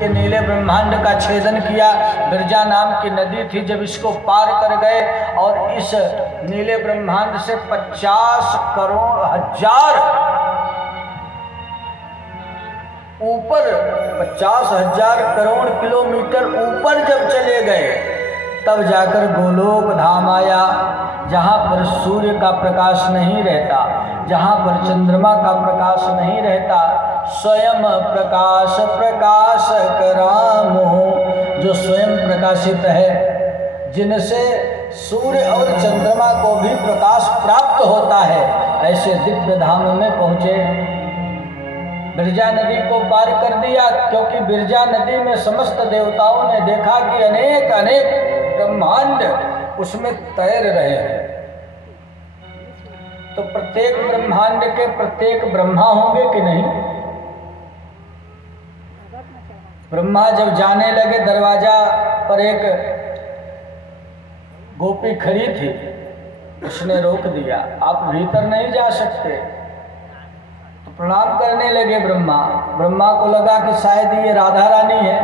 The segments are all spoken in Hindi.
के नीले ब्रह्मांड का छेदन किया। बिरजा नाम की नदी थी, जब इसको पार कर गए और इस नीले ब्रह्मांड से 50 करोड़ हजार ऊपर 50,000 करोड़ किलोमीटर ऊपर जब चले गए, तब जाकर गोलोक धाम आया, जहाँ पर सूर्य का प्रकाश नहीं रहता, जहाँ पर चंद्रमा का प्रकाश नहीं रहता। स्वयं प्रकाश प्रकाशक राम हो, जो स्वयं प्रकाशित है, जिनसे सूर्य और चंद्रमा को भी प्रकाश प्राप्त होता है, ऐसे दिव्य धाम में पहुँचे। बिरजा नदी को पार कर दिया, क्योंकि बिरजा नदी में समस्त देवताओं ने देखा कि अनेक अनेक ब्रह्मांड उसमें तैर रहे हैं। तो प्रत्येक ब्रह्मांड के प्रत्येक ब्रह्मा होंगे कि नहीं? ब्रह्मा जब जाने लगे, दरवाजा पर एक गोपी खड़ी थी, उसने रोक दिया, आप भीतर नहीं जा सकते। तो प्रणाम करने लगे ब्रह्मा। ब्रह्मा को लगा कि शायद ये राधा रानी है।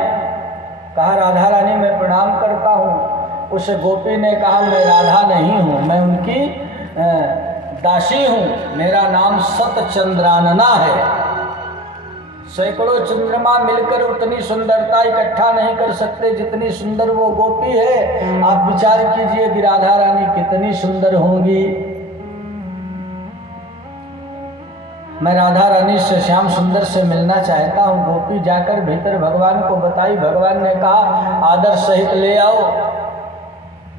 कहा, राधा रानी मैं प्रणाम करता हूँ। उस गोपी ने कहा, मैं राधा नहीं हूँ, मैं उनकी दासी हूँ, मेरा नाम सतचंद्रानना है। सैकड़ों चंद्रमा मिलकर उतनी सुंदरता इकट्ठा नहीं कर सकते जितनी सुंदर वो गोपी है। आप विचार कीजिए कि राधा रानी कितनी सुंदर होंगी। मैं राधा रानी से, श्याम सुंदर से मिलना चाहता हूँ। गोपी जाकर भीतर भगवान को बताई। भगवान ने कहा, आदर सहित ले आओ।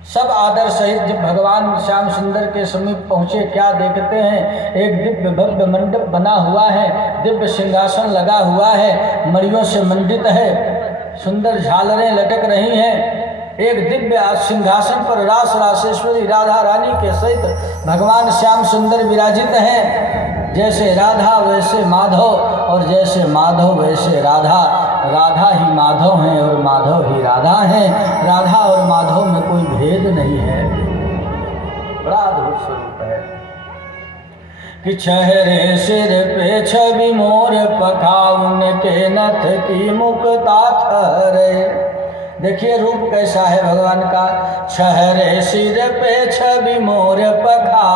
सब आदर सहित जब भगवान श्याम सुंदर के समीप पहुँचे, क्या देखते हैं, एक दिव्य भव्य मंडप बना हुआ है, दिव्य सिंहासन लगा हुआ है, मणियों से मंडित है, सुंदर झालरें लटक रही हैं। एक दिव्य सिंहासन पर रास रासेश्वरी राधा रानी के सहित भगवान श्याम सुंदर विराजित हैं। जैसे राधा वैसे माधव, और जैसे माधव वैसे राधा। राधा ही माधव हैं और माधव ही राधा हैं। राधा और माधव में कोई भेद नहीं है। बड़ा अद्भुत स्वरूप है कि चेहरे सिर पे छवि मोर पखाउन के नथ की मुक्ता थरे। देखिए रूप कैसा है भगवान का। चेहरे सिर पे छवि मोर पखा,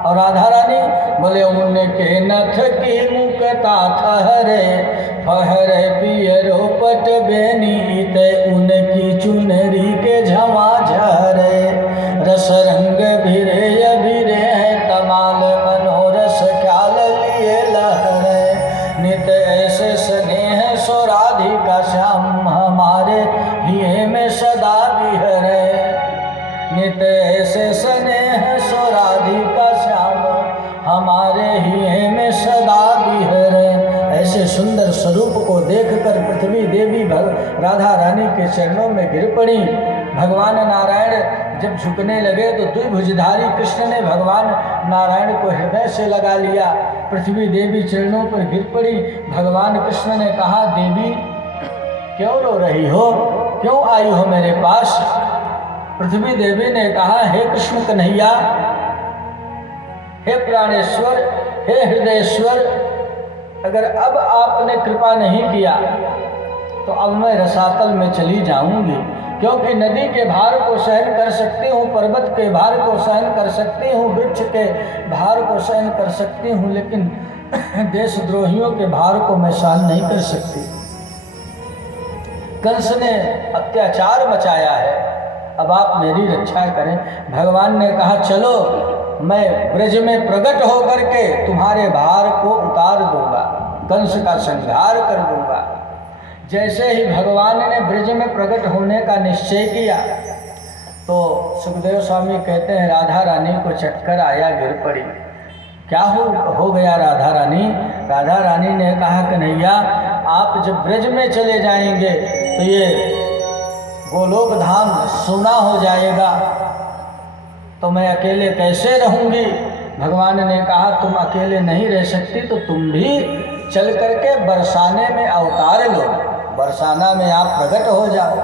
और राधा रानी बोले उनके नथ की मुक्ता थरे। फहरे पियरो पट बेनीत उनकी चुनरी के झमा झरे। रस रंग भिरे अभिरे है तमाल मनोरस ख्याल लिए लहरे। नित ऐसे स्नेह सो राधिका श्याम हमारे हिये में सदा बिहरे। नित ऐसे स्नेह सो राधिका श्याम हमारे हिये में सदा बिहरे। ऐसे सुंदर स्वरूप को देखकर पृथ्वी देवी राधा रानी के चरणों में गिर पड़ी। भगवान नारायण जब झुकने लगे तो द्विभुजधारी कृष्ण ने भगवान नारायण को हृदय से लगा लिया। पृथ्वी देवी चरणों पर गिर पड़ी। भगवान कृष्ण ने कहा, देवी क्यों रो रही हो, क्यों आई हो मेरे पास? पृथ्वी देवी ने कहा, हे कृष्ण कन्हैया, हे प्राणेश्वर, हे हृदयेश्वर, अगर अब आपने कृपा नहीं किया तो अब मैं रसातल में चली जाऊंगी। क्योंकि नदी के भार को सहन कर सकती हूँ, पर्वत के भार को सहन कर सकती हूँ, वृक्ष के भार को सहन कर सकती हूँ, लेकिन देशद्रोहियों के भार को मैं सहन नहीं कर सकती। कंस ने अत्याचार मचाया है, अब आप मेरी रक्षा करें। भगवान ने कहा, चलो मैं ब्रज में प्रकट होकर के तुम्हारे भार को उतार दूंगा, कंस का संहार कर दूंगा। जैसे ही भगवान ने ब्रज में प्रकट होने का निश्चय किया तो सुखदेव स्वामी कहते हैं, राधा रानी को चक्कर आया, गिर पड़ी। क्या हो गया राधा रानी? राधा रानी ने कहा, कन्हैया आप जब ब्रज में चले जाएंगे तो ये गोलोक धाम सूना हो जाएगा, तो मैं अकेले कैसे रहूंगी? भगवान ने कहा, तुम अकेले नहीं रह सकती तो तुम भी चल करके बरसाने में अवतार लो, बरसाना में आप प्रकट हो जाओ।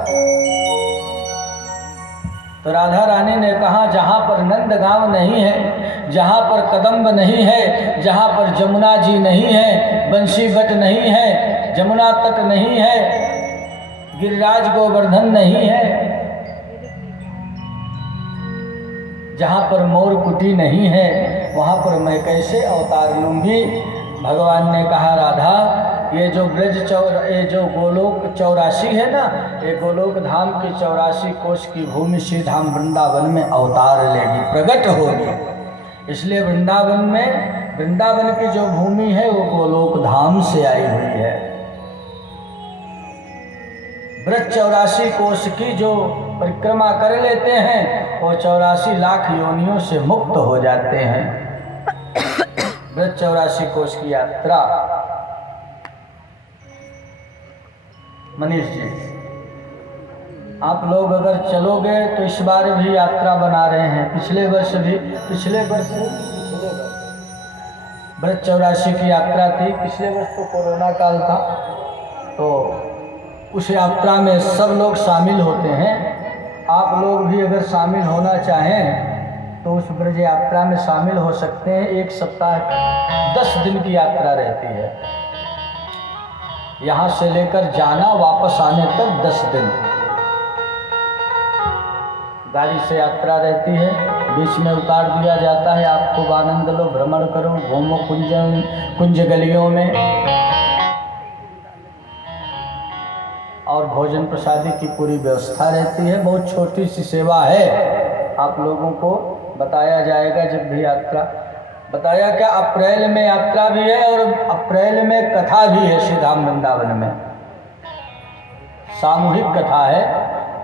तो राधा रानी ने कहा, जहाँ पर नंदगांव नहीं है, जहाँ पर कदम्ब नहीं है, जहाँ पर जमुना जी नहीं है, बंसी बट नहीं है, जमुना तट नहीं है, गिरिराज गोवर्धन नहीं है, जहाँ पर मोर कुटी नहीं है वहाँ पर मैं कैसे अवतार लूँगी। भगवान ने कहा राधा ये जो ये जो गोलोक 84 है ना, ये गोलोक धाम की 84 कोष की भूमि श्री धाम वृंदावन में अवतार लेगी, प्रकट होगी। इसलिए वृंदावन की जो भूमि है वो गोलोक धाम से आई हुई है। ब्रज 84 कोष की जो परिक्रमा कर लेते हैं वो 84 लाख योनियों से मुक्त हो जाते हैं। ब्रज 84 कोष की यात्रा। मनीष जी, आप लोग अगर चलोगे तो इस बार भी यात्रा बना रहे हैं, पिछले वर्ष ब्रज 84 की यात्रा थी। पिछले वर्ष तो कोरोना काल था, तो उस यात्रा में सब लोग शामिल होते हैं। आप लोग भी अगर शामिल होना चाहें तो उस ब्रज यात्रा में शामिल हो सकते हैं। एक सप्ताह 10 दिन की यात्रा रहती है, यहाँ से लेकर जाना वापस आने तक 10 दिन गाड़ी से यात्रा रहती है। बीच में उतार दिया जाता है, आप खूब आनंद लो, भ्रमण करो, घूमो कुंज गलियों में, और भोजन प्रसादी की पूरी व्यवस्था रहती है। बहुत छोटी सी सेवा है, आप लोगों को बताया जाएगा जब भी यात्रा। बताया क्या, अप्रैल में यात्रा भी है और अप्रैल में कथा भी है। श्री धाम वृंदावन में सामूहिक कथा है।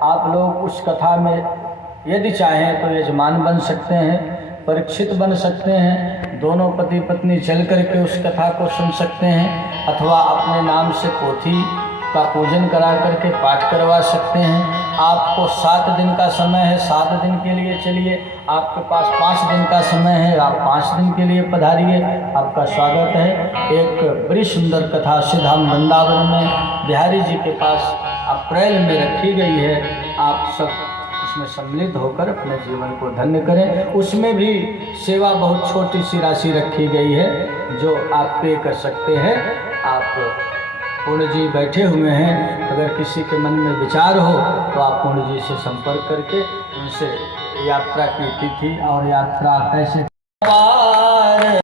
आप लोग उस कथा में यदि चाहें तो यजमान बन सकते हैं, परीक्षित बन सकते हैं, दोनों पति पत्नी चल करके उस कथा को सुन सकते हैं, अथवा अपने नाम से पोथी का पूजन करा करके पाठ करवा सकते हैं। आपको 7 दिन का समय है, 7 दिन के लिए चलिए। आपके पास 5 दिन का समय है, आप 5 दिन के लिए पधारिए, आपका स्वागत है। एक बड़ी सुंदर कथा श्री धाम वृंदावन में बिहारी जी के पास अप्रैल में रखी गई है। आप सब उसमें सम्मिलित होकर अपने जीवन को धन्य करें। उसमें भी सेवा बहुत छोटी सी राशि रखी गई है जो आप पे कर सकते हैं। आप पूर्ण जी बैठे हुए हैं, अगर किसी के मन में विचार हो तो आप पूर्ण जी से संपर्क करके उनसे यात्रा की तिथि और यात्रा कैसे